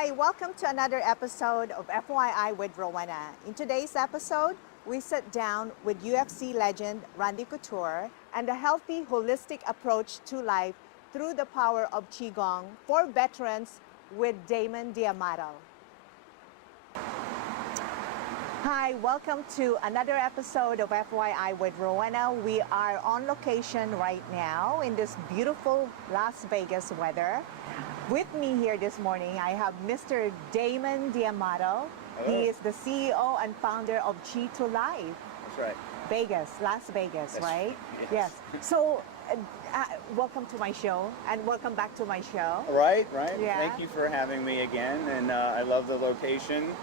Hi, welcome to another episode of FYI with Rowena. In today's episode, we sit down with UFC legend Randy Couture and a healthy, holistic approach to life through the power of Qigong for veterans with Damon Damato. Hi, welcome to another episode of FYI with Rowena. We are on location right now in this beautiful Las Vegas weather. With me here this morning, I have Mr. Damon Damato. Hello. He is the CEO and founder of Qi to Life. That's right. Vegas, Las Vegas, That's right? yes. So, welcome to my show and welcome back to my show. Right. Yeah. Thank you for having me again, and I love the location.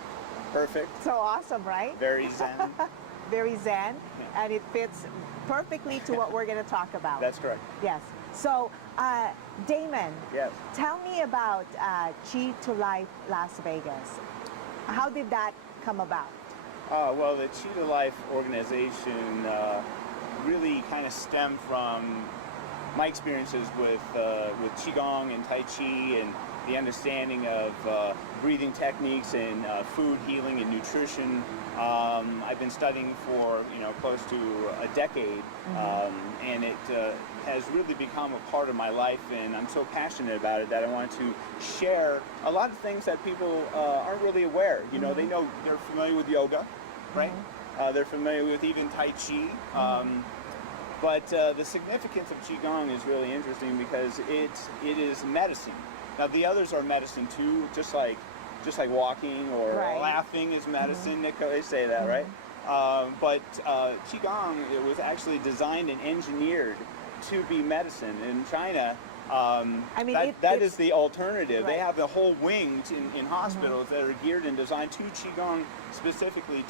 Perfect. So awesome, right? Very zen. Very zen, and it fits perfectly to what we're going to talk about. That's correct. Yes. So, Damon, Yes. tell me about Qi to Life Las Vegas. How did that come about? Well, the Qi to Life organization really kind of stemmed from my experiences with Qigong and Tai Chi and the understanding of breathing techniques and food healing and nutrition. I've been studying for close to a decade, and it has really become a part of my life, and I'm so passionate about it that I want to share a lot of things that people aren't really aware. They know they're familiar with yoga, right? They're familiar with even Tai Chi. But the significance of Qigong is really interesting because it is medicine. Now the others are medicine too, just like walking or laughing is medicine. They say that, right? But Qigong, it was actually designed and engineered to be medicine. In China, that is the alternative. Right. They have the whole wing in hospitals that are geared and designed to Qigong specifically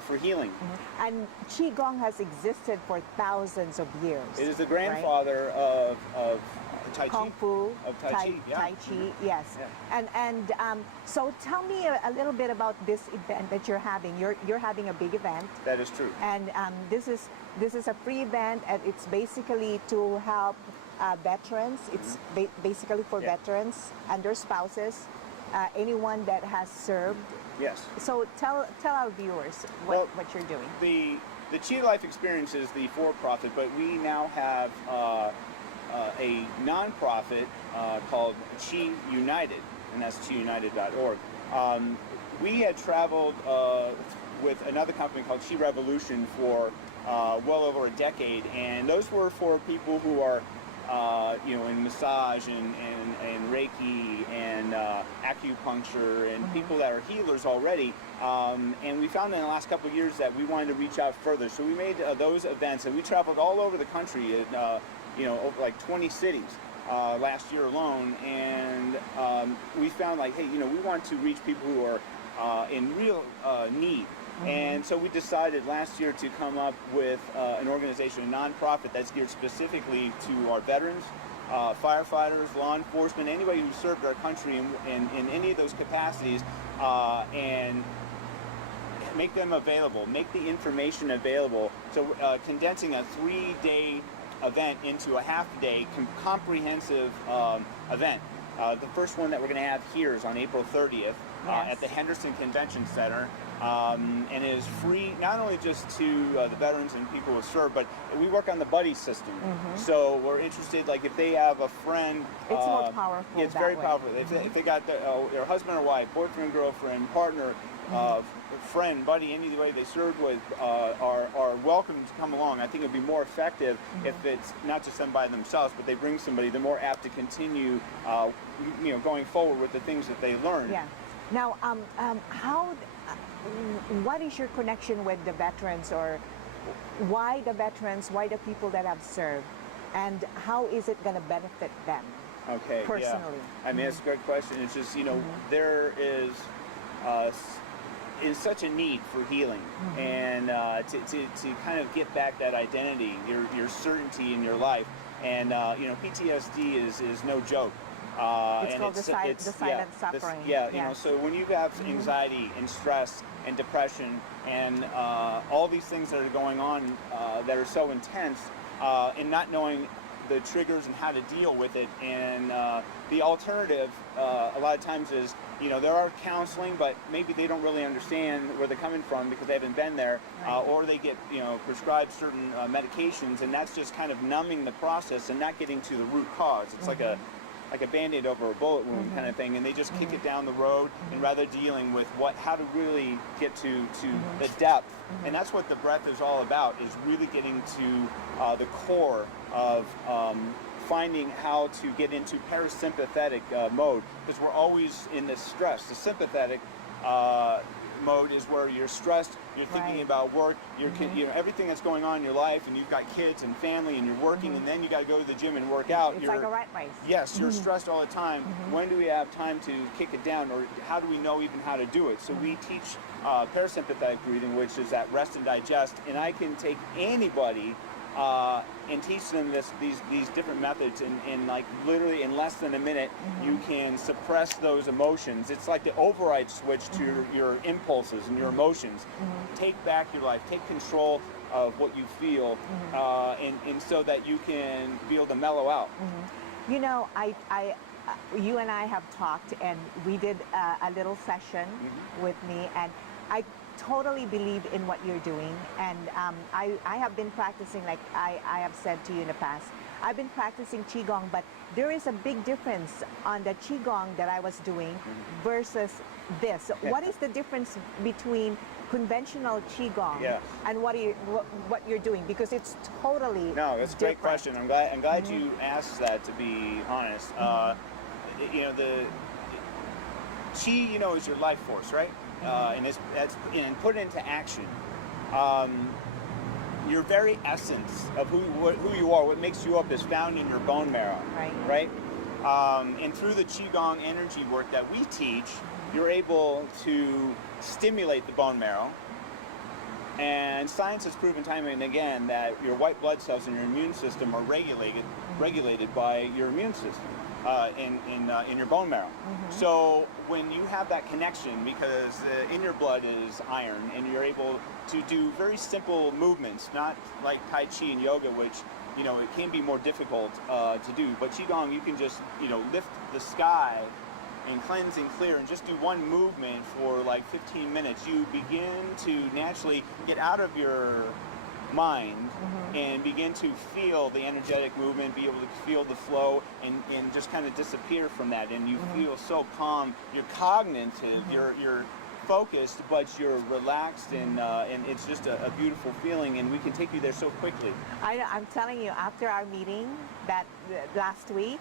for healing. And Qigong has existed for thousands of years. It is the grandfather of Tai Chi. Kung Fu, Of Tai Chi, yeah. Tai Chi, yes. Yeah. And so tell me a little bit about this event that you're having. You're having a big event. That is true. And this is a free event, and it's basically to help veterans. It's basically for veterans and their spouses, anyone that has served. Yes. So tell our viewers what you're doing. The Qi to Life experience is the for-profit, but we now have a non-profit called Qi United, and that's qiunited.org. We had traveled with another company called Qi Revolution for well over a decade, and those were for people who are in massage and Reiki and acupuncture and people that are healers already. And we found in the last couple of years that we wanted to reach out further. So we made those events, and we traveled all over the country in, over like 20 cities last year alone. And we found we want to reach people who are in real need. And so we decided last year to come up with an organization, a nonprofit that's geared specifically to our veterans, firefighters, law enforcement, anybody who served our country in any of those capacities, and make them available, make the information available. So condensing a 3-day event into a half-day comprehensive event. The first one that we're going to have here is on April 30th at the Henderson Convention Center. And it is free not only just to the veterans and people who serve, but we work on the buddy system. So we're interested, if they have a friend. It's more powerful. Yeah, it's very powerful. If they got their husband or wife, boyfriend, girlfriend, partner, friend, buddy, anybody they served with are welcome to come along. I think it would be more effective if it's not just them by themselves, but they bring somebody. They're more apt to continue, going forward with the things that they learn. Yeah. Now, what is your connection with the veterans, or why the veterans, why the people that have served, and how is it going to benefit them? Okay. Personally. Yeah. I mean, that's a great question. It's just, there is such a need for healing, and to kind of get back that identity, your certainty in your life, and PTSD is no joke. It's called the silent suffering. So when you have anxiety and stress and depression and all these things that are going on that are so intense, and not knowing the triggers and how to deal with it, and the alternative a lot of times is there are counseling, but maybe they don't really understand where they're coming from because they haven't been there, or they get, prescribed certain medications, and that's just kind of numbing the process and not getting to the root cause. It's like a Band-Aid over a bullet wound kind of thing, and they just kick it down the road, and rather dealing with how to really get to the depth. And that's what the breath is all about, is really getting to the core of finding how to get into parasympathetic mode, because we're always in this stress. The sympathetic mode is where you're stressed, you're thinking about work, you're everything that's going on in your life, and you've got kids and family, and you're working, and then you got to go to the gym and work out. It's like a rat race. Yes, you're stressed all the time. When do we have time to kick it down, or how do we know even how to do it? So we teach parasympathetic breathing, which is that rest and digest, and I can take anybody and teach them these different methods, and like literally in less than a minute, you can suppress those emotions. It's like the override switch to your impulses and your emotions. Take back your life, take control of what you feel, and so that you can be able to mellow out. You know, you and I have talked, and we did a little session with me, and I totally believe in what you're doing, and I have been practicing, like I have said to you in the past, I've been practicing Qigong, but there is a big difference on the Qigong that I was doing versus this. What is the difference between conventional Qigong and what you're doing? Because it's totally No, that's a great question. I'm glad you asked that, to be honest. The Qi, is your life force, right? And and put it into action. Your very essence of who you are, what makes you up, is found in your bone marrow, right? And through the Qigong energy work that we teach, you're able to stimulate the bone marrow. And science has proven time and again that your white blood cells in your immune system are regulated by your immune system. In your bone marrow. So when you have that connection, because in your blood is iron, and you're able to do very simple movements, not like Tai Chi and yoga, which it can be more difficult to do, but Qigong, you can just lift the sky and cleanse and clear, and just do one movement for like 15 minutes. You begin to naturally get out of your mind and begin to feel the energetic movement, be able to feel the flow, and just kind of disappear from that, and you feel so calm. You're cognitive, you're focused, but you're relaxed, and it's just a beautiful feeling, and we can take you there so quickly. I'm telling you, after our meeting that last week,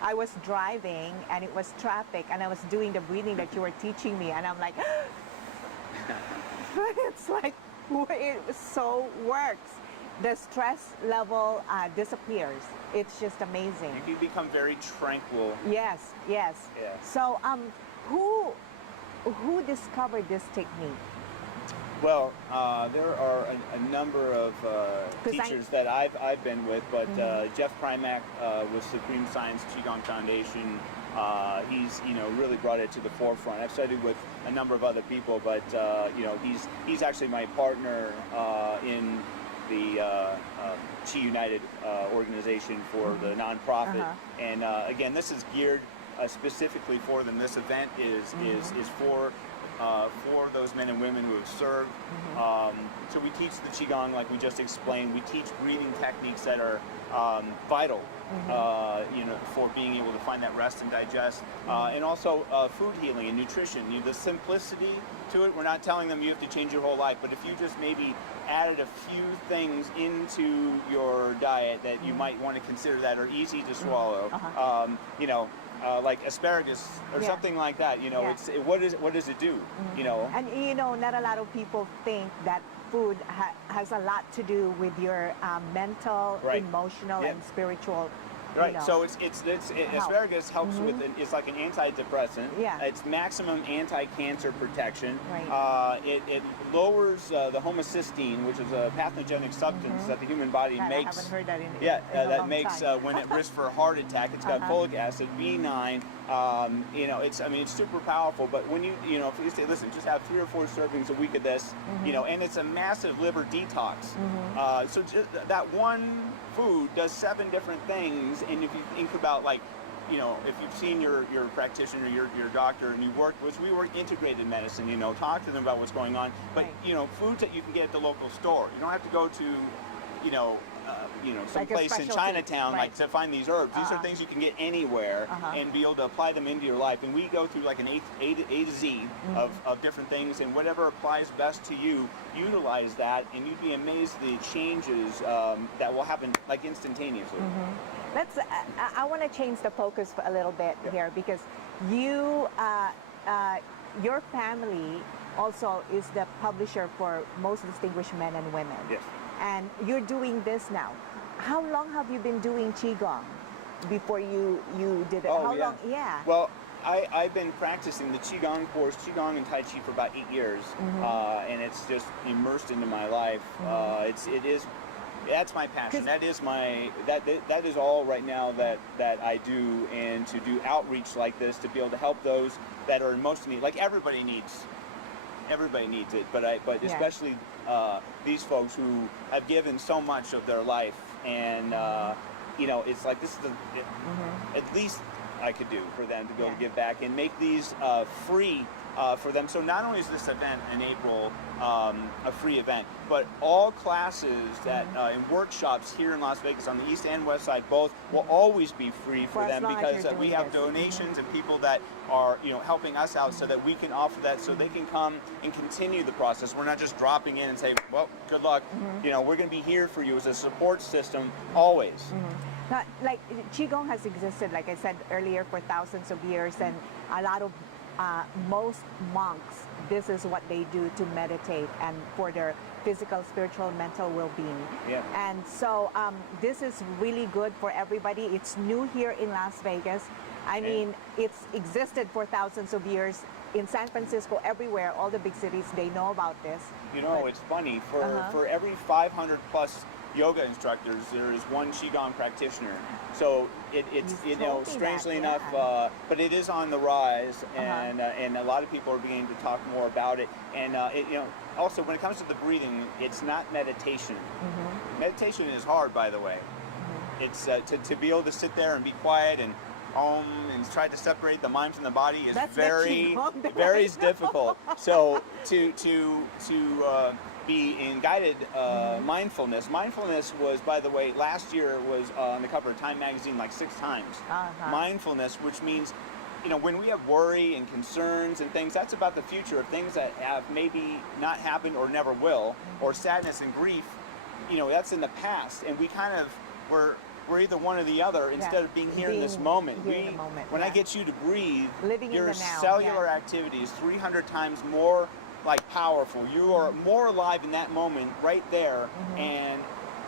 I was driving and it was traffic, and I was doing the breathing that you were teaching me, and I'm like, it's like, it so works. The stress level disappears. It's just amazing. You become very tranquil. Yes. Yeah. So, who discovered this technique? Well, there are a number of teachers that I've been with, but Jeff Primack with Supreme Science Qigong Foundation. He's really brought it to the forefront. I've studied with a number of other people, but he's actually my partner in the Qi United organization for the nonprofit. And again, this is geared specifically for them. This event is for those men and women who have served. So we teach the Qigong, like we just explained. We teach breathing techniques that are vital, for being able to find that rest and digest, and also food healing and nutrition. The simplicity to it. We're not telling them you have to change your whole life, but if you just maybe added a few things into your diet that you might want to consider that are easy to swallow, like asparagus or something like that. It's what does it do? And not a lot of people think that food has a lot to do with your mental, emotional, and spiritual. Right. So it's asparagus helps with it. It's like an antidepressant. It's maximum anti-cancer protection. It lowers the homocysteine, which is a pathogenic substance that the human body makes. I haven't heard that in that makes when at risk for a heart attack. It's got folic acid, B9. It's super powerful. But when if you say, listen, just have 3 or 4 servings a week of this, and it's a massive liver detox. So just that one food does 7 different things, and if you think about you know, if you've seen your practitioner, your doctor, and we work integrated medicine, you know, talk to them about what's going on. But, Right. you know, foods that you can get at the local store. You don't have to go to, some Like a place in specialty, Chinatown, right. like to find these herbs. These are things you can get anywhere and be able to apply them into your life. And we go through like an A to Z of different things, and whatever applies best to you, utilize that, and you'd be amazed the changes that will happen like instantaneously. Let's. I want to change the focus a little bit here, because you, your family also is the publisher for Most Distinguished Men and Women. Yes. And you're doing this now. How long have you been doing Qigong before you did it? Oh, How yeah. long? Yeah. Well, I've been practicing the Qigong course, Qigong and Tai Chi, for about 8 years, and it's just immersed into my life. That's my passion. That is that is all right now that I do, and to do outreach like this, to be able to help those that are in most need. Like everybody needs it, but especially these folks who have given so much of their life, and it's like this is at least I could do for them to be able to give back and make these free for them. So not only is this event in April a free event, but all classes that and workshops here in Las Vegas on the east and west side both will always be free for For as them, long as because you're we doing have this. donations and people that are helping us out, so that we can offer that, so they can come and continue the process. We're not just dropping in and say, well, good luck. We're going to be here for you as a support system always. Now, like Qigong has existed, like I said earlier, for thousands of years, and a lot of most monks, this is what they do to meditate and for their physical, spiritual, mental well-being. Yeah. And so this is really good for everybody. It's new here in Las Vegas. I mean, it's existed for thousands of years in San Francisco, everywhere, all the big cities, they know about this. It's funny, for every 500 plus yoga instructors, there is one Qigong practitioner. So it's You've told me strangely that, enough, but it is on the rise, and a lot of people are beginning to talk more about it. And also when it comes to the breathing, it's not meditation. Meditation is hard, by the way. It's to be able to sit there and be quiet and and try to separate the mind from the body is very difficult. So to be in guided mindfulness. Mindfulness was, by the way, last year was on the cover of Time magazine like 6 times. Mindfulness, which means, when we have worry and concerns and things, that's about the future of things that have maybe not happened or never will, or sadness and grief, that's in the past, and we kind of we're either one or the other instead of being here in this moment. When I get you to breathe, living your in the now, cellular activity is 300 times more powerful. You are more alive in that moment right there. And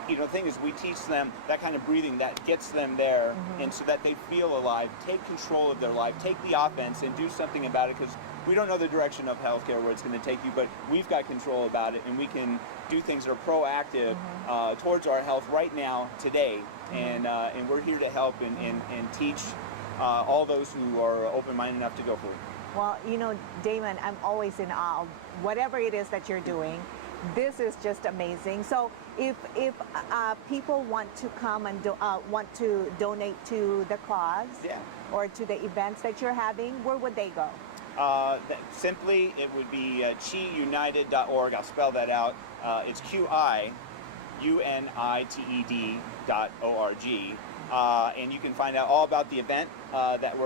the thing is, we teach them that kind of breathing that gets them there, and so that they feel alive, take control of their life, take the offense and do something about it, because we don't know the direction of healthcare, where it's going to take you, but we've got control about it, and we can do things that are proactive towards our health right now, today, and we're here to help and teach all those who are open-minded enough to go for it. Well, Damon, I'm always in awe of whatever it is that you're doing. This is just amazing. So if people want to come and want to donate to the cause or to the events that you're having, where would they go? Simply, it would be QIunited.org. I'll spell that out. It's QIUNITED.org. And you can find out all about the event that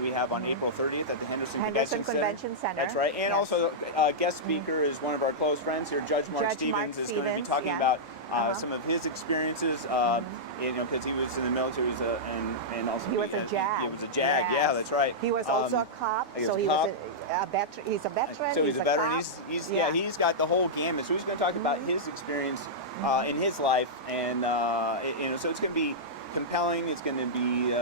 we have on April 30th at the Henderson Convention Center. That's right. And also, guest speaker is one of our close friends here, Judge Mark Stevens, is going to be talking about some of his experiences. Because he was in the military, and also he was a JAG. He was a JAG. Yes. Yeah, that's right. He was also a cop. So he was a veteran. He's a veteran. So he's a veteran. Cop. He's got the whole gamut. So he's going to talk about his experience in his life, and so it's going to be compelling, it's going to be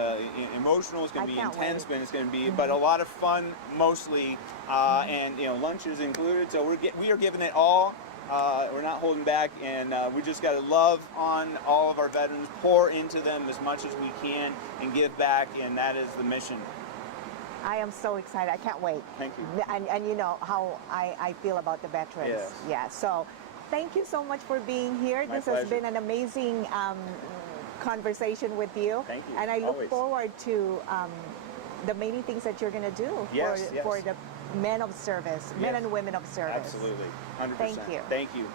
emotional, it's going to be intense, but it's going to be but a lot of fun mostly, and lunch is included, so we are giving it all. We're not holding back, and we just got to love on all of our veterans, pour into them as much as we can, and give back, and that is the mission. I am so excited. I can't wait. Thank you. And you know how I feel about the veterans. Yes. Yeah. So thank you so much for being here. My This pleasure. has been an amazing conversation with you. Thank you. And I look Always. forward to the many things that you're going to do Yes, yes. for the men of service, men Yes. and women of service. Absolutely. 100%. Thank you. Thank you.